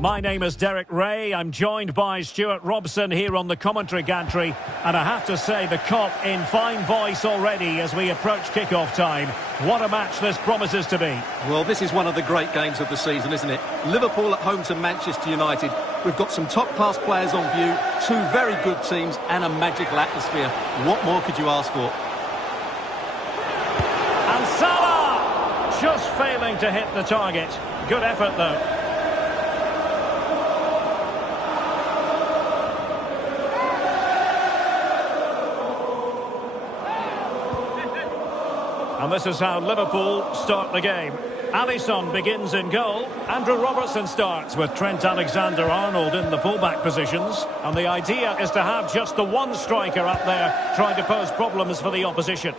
My name is Derek Ray. I'm joined by Stuart Robson here on the commentary gantry. And I have to say, the cop in fine voice already as we approach kick-off time. What a match this promises to be. Well, this is one of the great games of the season, isn't it? Liverpool at home to Manchester United. We've got some top-class players on view, two very good teams and a magical atmosphere. What more could you ask for? And Salah! Just failing to hit the target. Good effort, though. And this is how Liverpool start the game. Alisson begins in goal. Andrew Robertson starts with Trent Alexander-Arnold in the fullback positions. And the idea is to have just the one striker up there trying to pose problems for the opposition.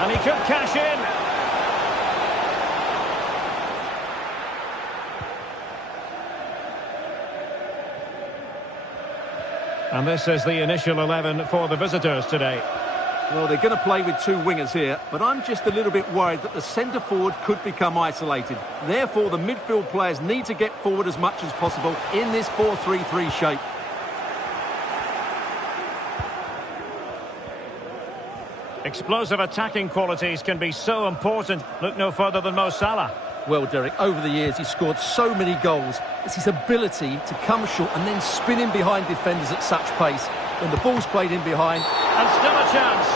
And he could cash in. And this is the initial 11 for the visitors today. Well, they're going to play with two wingers here, but I'm just a little bit worried that the centre-forward could become isolated. Therefore, the midfield players need to get forward as much as possible in this 4-3-3 shape. Explosive attacking qualities can be so important. Look no further than Mo Salah. Well, Derek, over the years he's scored so many goals. It's his ability to come short and then spin in behind defenders at such pace. When the ball's played in behind. And still a chance.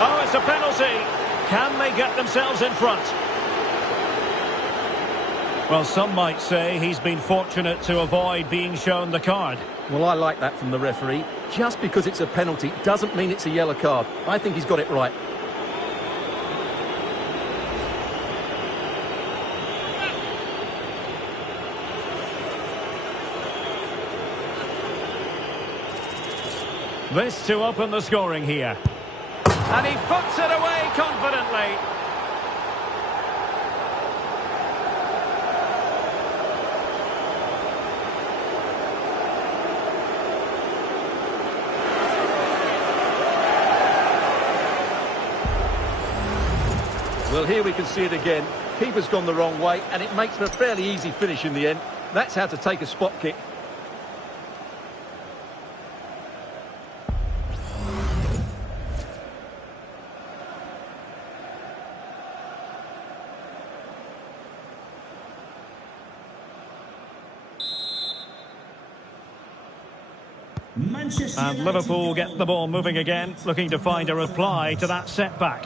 Oh, it's a penalty. Can they get themselves in front? Well, some might say he's been fortunate to avoid being shown the card. Well, I like that from the referee. Just because it's a penalty doesn't mean it's a yellow card. I think he's got it right. This to open the scoring here. And he puts it away confidently. Well, here we can see it again. Keeper's gone the wrong way, and it makes for a fairly easy finish in the end. That's how to take a spot kick. And Liverpool get the ball moving again, looking to find a reply to that setback.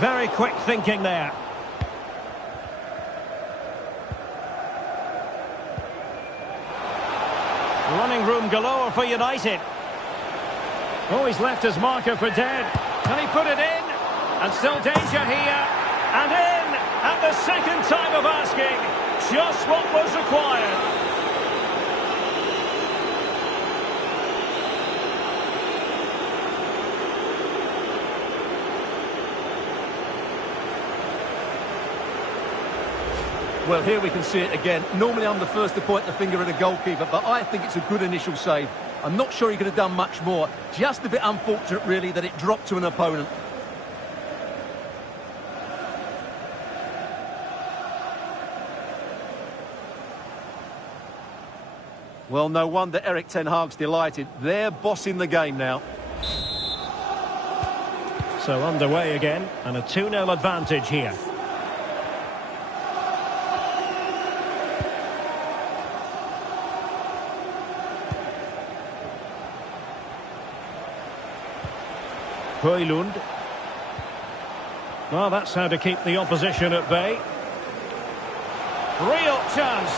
Very quick thinking there. Running room galore for United. Oh, he's left his marker for dead. Can he put it in? And still danger here. And in at the second time of asking. Just what was required. Well, here we can see it again. Normally I'm the first to point the finger at a goalkeeper, but I think it's a good initial save. I'm not sure he could have done much more. Just a bit unfortunate, really, that it dropped to an opponent. Well, no wonder Erik ten Hag's delighted. They're bossing the game now. So underway again, and a 2-0 advantage here. Højlund. Well, that's how to keep the opposition at bay. Real chance.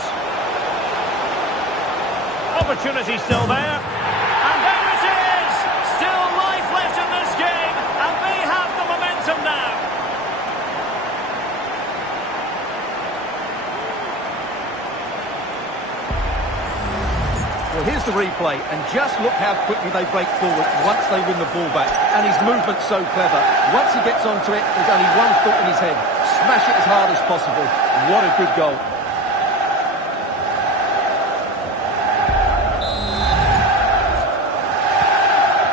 Opportunity still there. And there it is! Still life left in this game, and they have the momentum now. Well, here's the replay, and just look how quickly they break forward once they win the ball back. And his movement's so clever. Once he gets onto it, there's only one thought in his head. Smash it as hard as possible. What a good goal.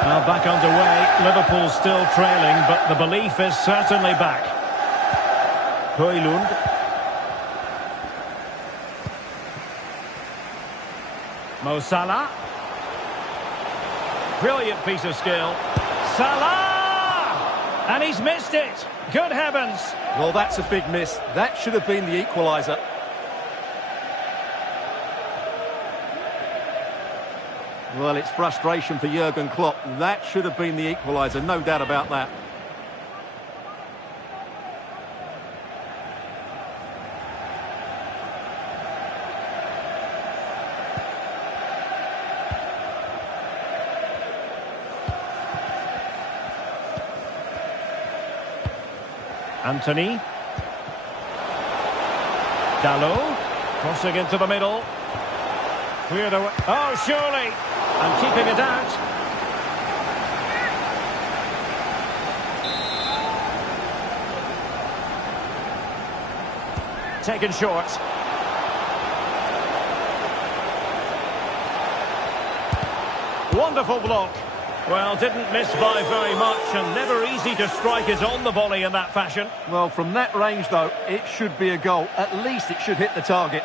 Well, back underway. Liverpool still trailing, but the belief is certainly back. Højlund. Mo Salah. Brilliant piece of skill. Salah! And he's missed it. Good heavens. Well, that's a big miss. That should have been the equaliser. Well, it's frustration for Jurgen Klopp. That should have been the equaliser, no doubt about that. Anthony. Dalot. Crossing into the middle. Cleared away. Oh, surely. And keeping it out. Taken short. Wonderful block. Well, didn't miss by very much, and never easy to strike it on the volley in that fashion. Well, from that range, though, it should be a goal. At least it should hit the target.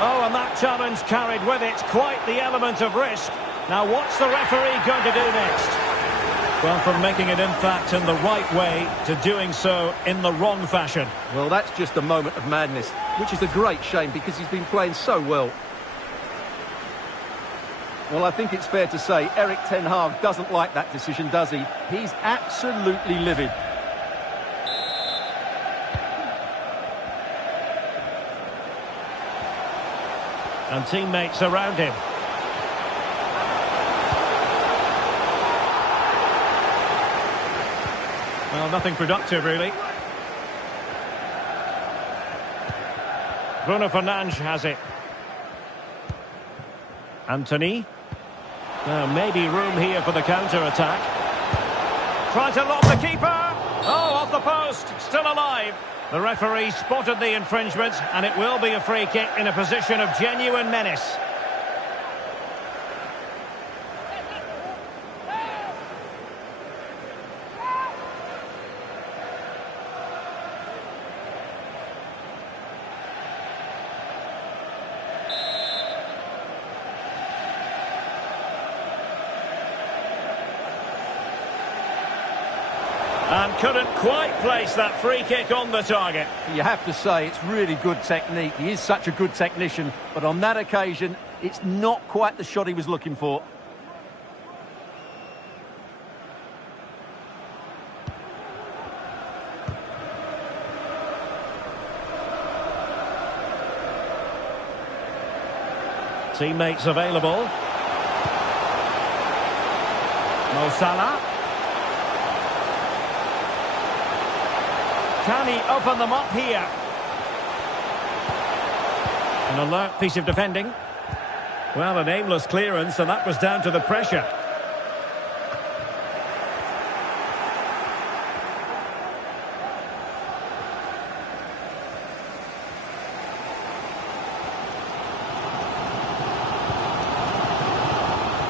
Oh, and that challenge carried with it quite the element of risk. Now, what's the referee going to do next? Well, from making an impact in the right way to doing so in the wrong fashion. Well, that's just a moment of madness, which is a great shame because he's been playing so well. Well, I think it's fair to say Erik ten Hag doesn't like that decision, does he? He's absolutely livid. And teammates around him. Well, nothing productive, really. Bruno Fernandes has it. Anthony. Now, maybe room here for the counter-attack. Trying to lob the keeper. Oh, off the post. Still alive. The referee spotted the infringement, and it will be a free kick in a position of genuine menace. And couldn't quite place that free kick on the target. You have to say it's really good technique. He is such a good technician, but on that occasion, it's not quite the shot he was looking for. Teammates available. Mo Salah. Can he open them up here? An alert piece of defending. Well, an aimless clearance, and that was down to the pressure.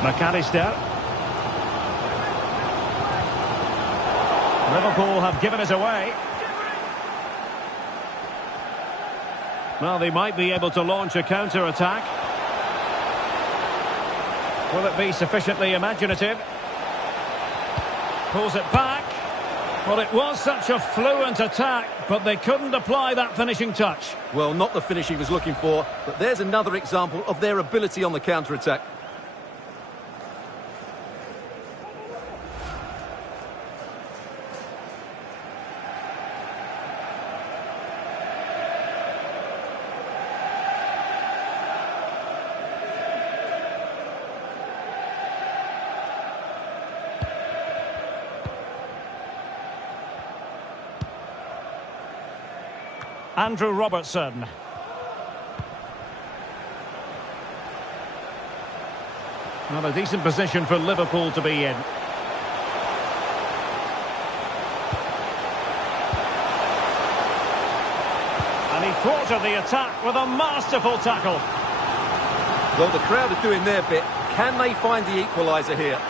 McAllister. Liverpool have given it away. Well, they might be able to launch a counter-attack. Will it be sufficiently imaginative? Pulls it back. Well, it was such a fluent attack, but they couldn't apply that finishing touch. Well, not the finish he was looking for, but there's another example of their ability on the counter-attack. Andrew Robertson. Not a decent position for Liverpool to be in. And he thwarted the attack with a masterful tackle. Well, the crowd are doing their bit. Can they find the equaliser here?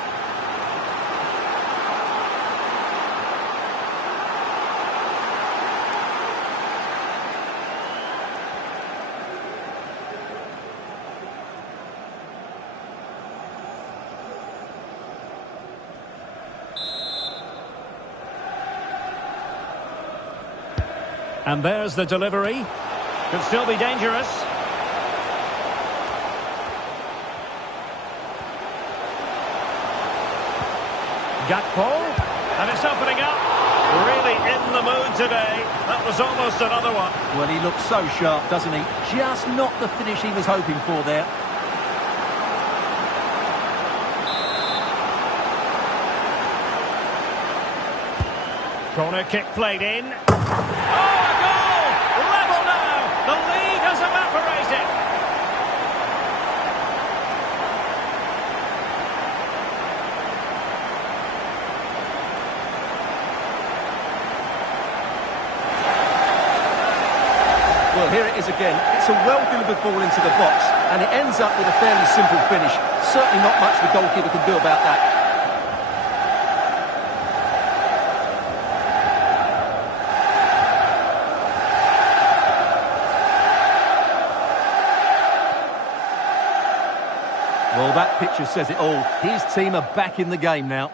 And there's the delivery. Could still be dangerous. Gakpo. And it's opening up. Really in the mood today. That was almost another one. Well, he looks so sharp, doesn't he? Just not the finish he was hoping for there. Corner kick played in. Oh, a goal! Level now! The lead has evaporated. Well, here it is again. It's a well-delivered ball into the box, and it ends up with a fairly simple finish. Certainly not much the goalkeeper can do about that. Well, that picture says it all. His team are back in the game now.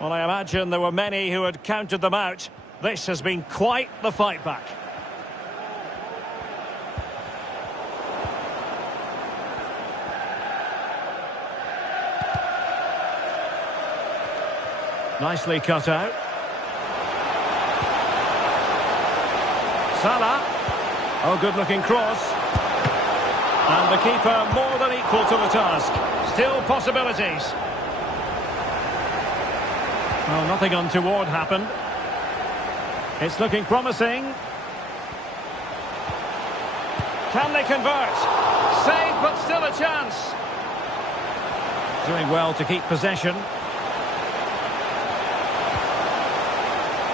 Well, I imagine there were many who had counted them out. This has been quite the fight back. Nicely cut out. Salah. Oh, good-looking cross. And the keeper more than equal to the task. Still possibilities. Well, nothing untoward happened. It's looking promising. Can they convert? Save, but still a chance. Doing well to keep possession.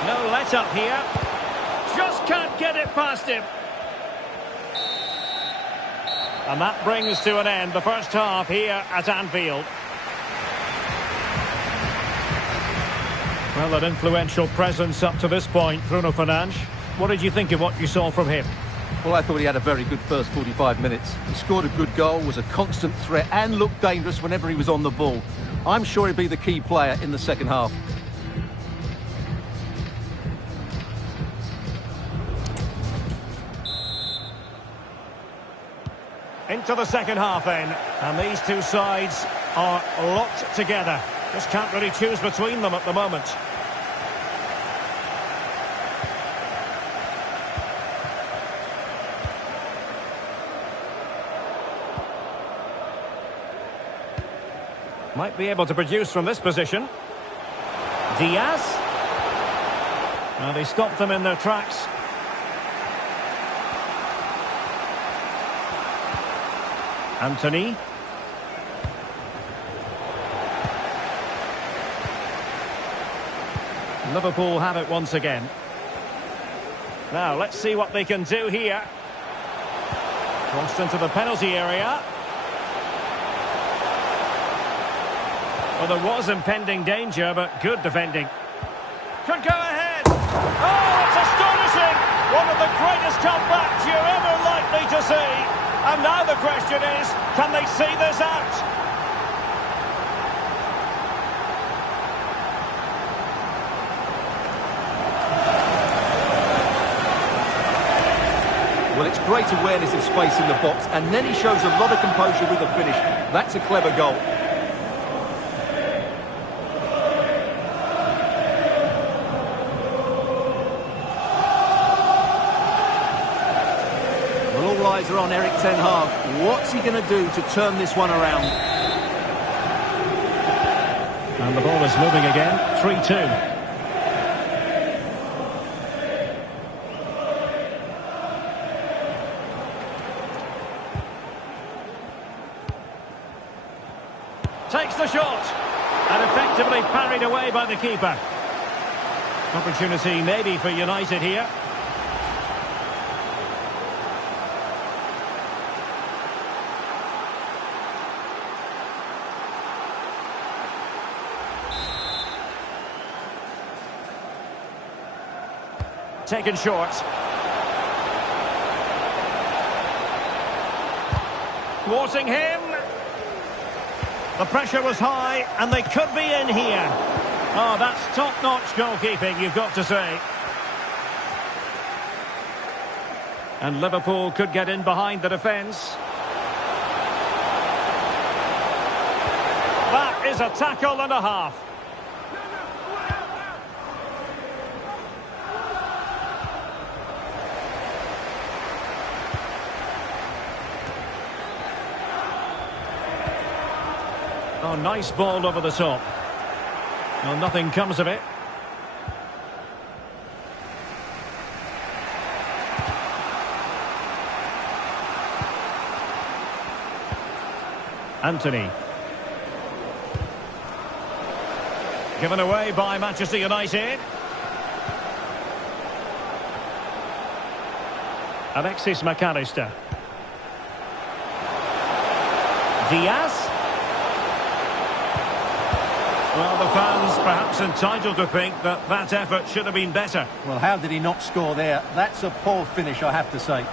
No let-up here. Just can't get it past him. And that brings to an end the first half here at Anfield. Well, an influential presence up to this point, Bruno Fernandes. What did you think of what you saw from him? Well, I thought he had a very good first 45 minutes. He scored a good goal, was a constant threat and looked dangerous whenever he was on the ball. I'm sure he'll be the key player in the second half. Into the second half then, and these two sides are locked together. Just can't really choose between them at the moment. Might be able to produce from this position. Diaz. Well, they stopped them in their tracks. Anthony. Liverpool have it once again. Now, let's see what they can do here. Crossed into the penalty area. Well, there was impending danger, but good defending. Could go ahead. Oh, it's astonishing! One of the greatest comebacks you're ever likely to see. And now the question is, can they see this out? Well, it's great awareness of space in the box, and then he shows a lot of composure with the finish. That's a clever goal. Well, all eyes are on Erik ten Hag. What's he going to do to turn this one around? And the ball is moving again. 3-2. Takes the shot. And effectively parried away by the keeper. Opportunity maybe for United here. Taken short. Thwarting him. The pressure was high, and they could be in here. Oh, that's top-notch goalkeeping, you've got to say. And Liverpool could get in behind the defence. That is a tackle and a half. Oh, nice ball over the top. Well, nothing comes of it. Anthony. Given away by Manchester United. Alexis McAllister. Diaz. Well, the fans perhaps entitled to think that that effort should have been better. Well, how did he not score there? That's a poor finish, I have to say.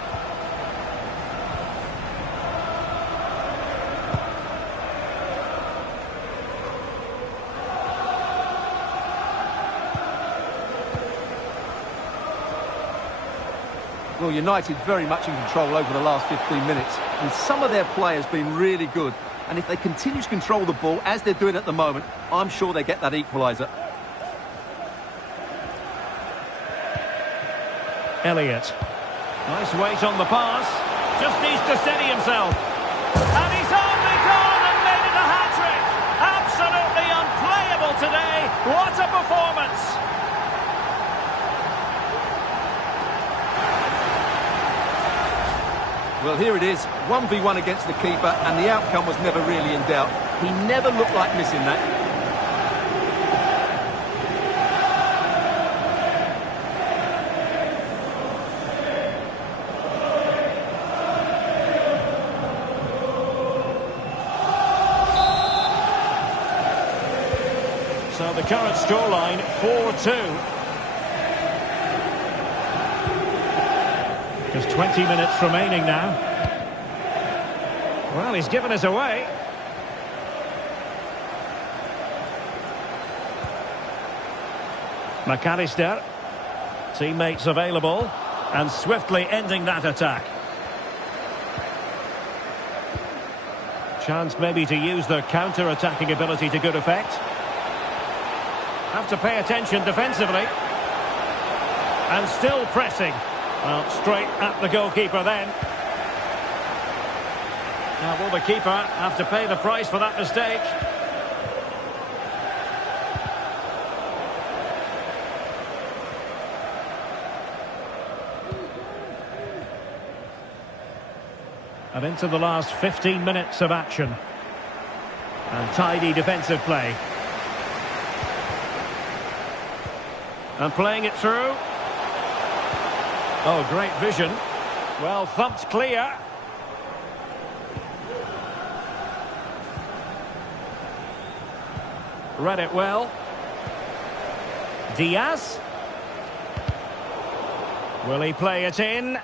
Well, United very much in control over the last 15 minutes. And some of their players been really good. And if they continue to control the ball, as they're doing at the moment, I'm sure they get that equaliser. Elliott. Nice weight on the pass. Just needs to steady himself. And he's only gone and made it a hat-trick. Absolutely unplayable today. What a performance. Well, here it is, 1v1 against the keeper, and the outcome was never really in doubt. He never looked like missing that. So the current scoreline, 4-2. Just 20 minutes remaining now. Well, he's given us away. McAllister. Teammates available. And swiftly ending that attack. Chance maybe to use their counter-attacking ability to good effect. Have to pay attention defensively. And still pressing. Well, straight at the goalkeeper then. Now, will the keeper have to pay the price for that mistake? And into the last 15 minutes of action. And tidy defensive play. And playing it through. Oh, great vision. Well, thumped clear. Read it well. Diaz. Will he play it in?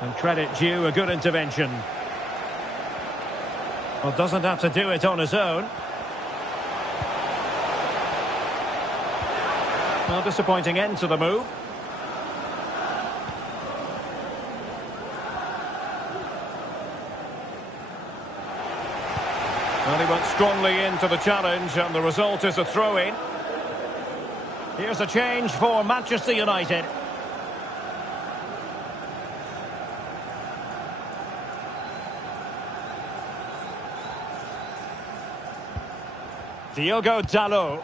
And credit due, a good intervention. Well, doesn't have to do it on his own. Well, disappointing end to the move. Well, he went strongly into the challenge, and the result is a throw-in. Here's a change for Manchester United. Diogo Dalot.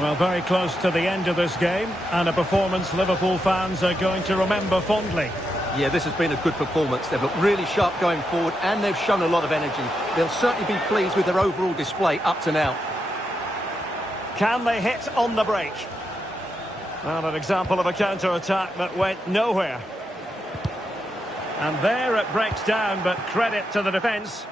Well, very close to the end of this game, and a performance Liverpool fans are going to remember fondly. Yeah, this has been a good performance. They've looked really sharp going forward, and they've shown a lot of energy. They'll certainly be pleased with their overall display up to now. Can they hit on the break? Well, an example of a counter-attack that went nowhere. And there it breaks down, but credit to the defence.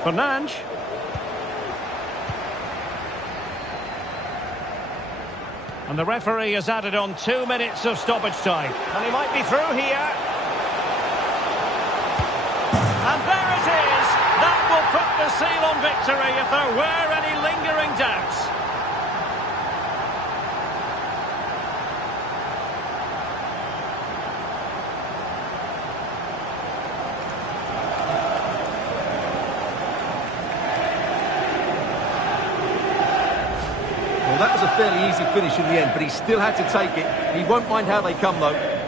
Fernandes. And the referee has added on 2 minutes of stoppage time. And he might be through here. And there it is! That will put the seal on victory if there were any lingering doubts. That was a fairly easy finish in the end, but he still had to take it. He won't mind how they come, though.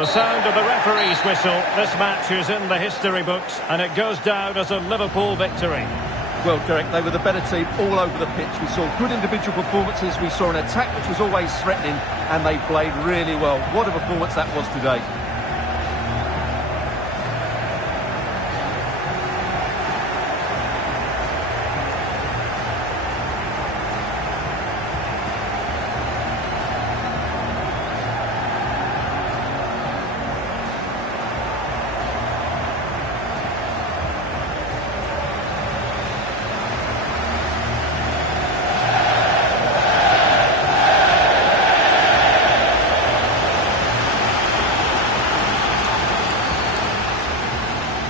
The sound of the referee's whistle. This match is in the history books, and it goes down as a Liverpool victory. Well, Derek, they were the better team all over the pitch. We saw good individual performances. We saw an attack which was always threatening, and they played really well. What a performance that was today.